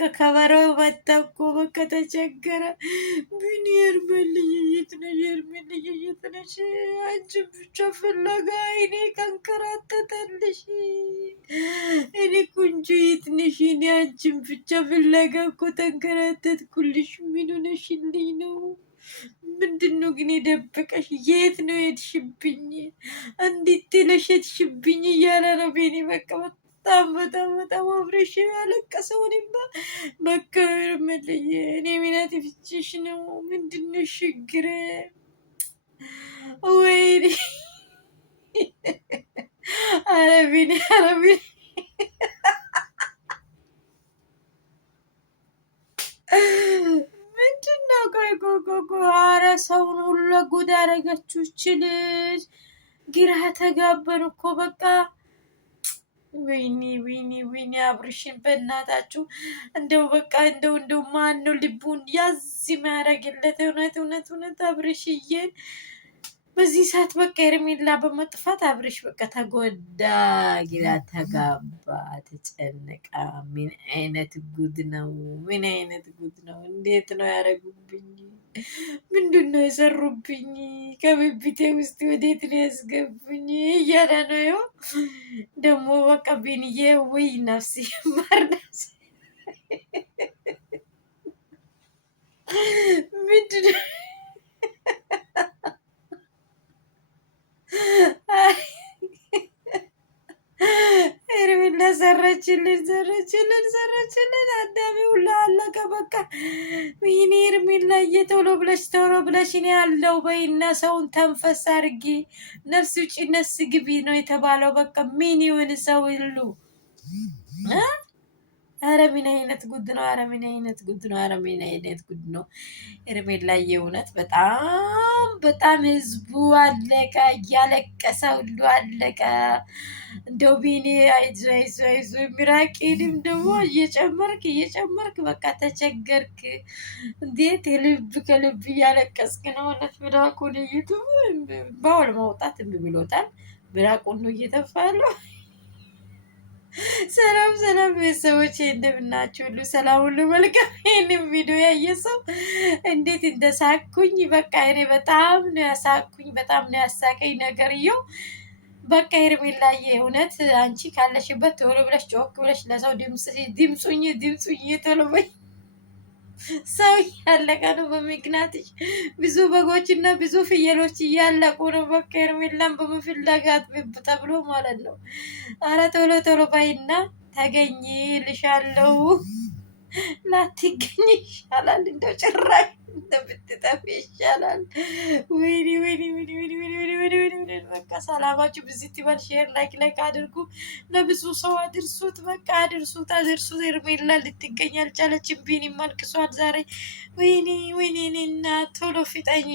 በቃ ከበረው መጣኩ በቃ ተቸገረ። ምን የርመልኝ የትነሽ የርመልኝ የትነሽ አንቺን ብቻ ፍለጋ እኔ ከንከራተተልሽ እኔ ቁንጆ የትነሽ እኔ አንቺን ብቻ ፍለጋ እኮ ተንከራተትኩልሽ። ምን ሆነሽልኝ ነው? ምንድነው ግን የደበቀሽ? የት ነው የሄድሽብኝ? እንዴት ጥለሽ ሄድሽብኝ እያለ ነው ቤኒ በቃ በጣም በጣም በጣም አብረሽ ያለቀሰው። እኔማ በቃ መለየ እኔ ሚናት ፍችሽ ነው። ምንድነው ችግር? ወይኔ አረቢኒ አረቢኒ ምንድነው? ቆይ ቆይ ቆይ ቆይ፣ ኧረ ሰውን ሁሉ ጉድ አደረገችው ይች ልጅ። ግራ ተጋባን እኮ በቃ። ወይኔ ወይኔ ወይኔ አብርሽን በእናታችሁ እንደው በቃ እንደው ማን ነው ልቡን ያዝ የሚያደርግለት? እውነት እውነት እውነት አብርሽዬን በዚህ ሰዓት በቃ ሄርሜላ በመጥፋት አብርሽ በቃ ተጎዳ፣ ግራ ተጋባ፣ ተጨነቃ። ምን አይነት ጉድ ነው? ምን አይነት ጉድ ነው? እንዴት ነው ያደረጉብኝ? ምንድን ነው የሰሩብኝ? ከብብቴ ውስጥ ወዴት ነው ያስገቡኝ እያለ ነው ይኸው። ደግሞ በቃ ቤንዬ ወይ ነፍሲ ማርነስ ምንድን ነው ሄርሜላ ሰራችልን ሰራችልን። አዳሚ ሁላ አለቀ በቃ። ወይኔ ሄርሜላ ቶሎ ብለሽ እኔ ያለው በይና ሰውን ተንፈስ አድርጊ። ነፍስ ውጪ ነፍስ ግቢ ነው የተባለው። በቃ ምን ይሁን ሰው ሁሉ። ኧረ ምን አይነት ጉድ ነው? ኧረ ምን አይነት ጉድ ነው? ኧረ ምን አይነት ጉድ ነው? ሄርሜላ የእውነት በጣም በጣም ህዝቡ አለቀ፣ እያለቀሰ ሁሉ አለቀ። እንደው ቢኒ አይዞ አይዞ አይዞ ሚራቂንም ደግሞ እየጨመርክ በቃ ተቸገርክ። እንዴት የልብ ከልብ እያለቀስክ ነው? እውነት ብራቁን እይቱ ባውል ማውጣት ብሎታል። ብራቁን ነው እየተፋ ያለው። ሰላም ሰላም ቤተሰቦች እንደምናችሁ ሁሉ ሰላም ሁሉ መልካም። ይህንን ቪዲዮ ያየ ሰው እንዴት እንደሳኩኝ በቃ እኔ በጣም ነው ያሳኩኝ፣ በጣም ነው ያሳቀኝ ነገርየው። በቃ ሄርሜላዬ እውነት አንቺ ካለሽበት ቶሎ ብለሽ ጮክ ብለሽ ለሰው ድምፁኝ ቶሎ በይ። ሰው እያለቀ ነው በምክንያትሽ። ብዙ በጎች እና ብዙ ፍየሎች እያለቁ ነው። በቃ ሄርሜላን በመፍለጋት ተብሎ ማለት ነው። አረ ቶሎ ቶሎ ባይና ተገኝ ልሻለው። ላትገኝ ይሻላል፣ እንደው ጭራሽ እንደምትጠፊ ይሻላል። ወይኔ ወይኔ ወይኔ ወይኔ ወይኔ ወይኔ ወይኔ። በቃ ሰላማችሁ ብዚት ይበል። ሼር ላይክ አድርጉ፣ ለብዙ ሰው አድርሱት። በቃ አድርሱት። ሄርሜላ ልትገኝ አልቻለችም። ቢኒ መልክሷል ዛሬ። ወይኔ ወይኔ እና ቶሎ ፍጠኝ።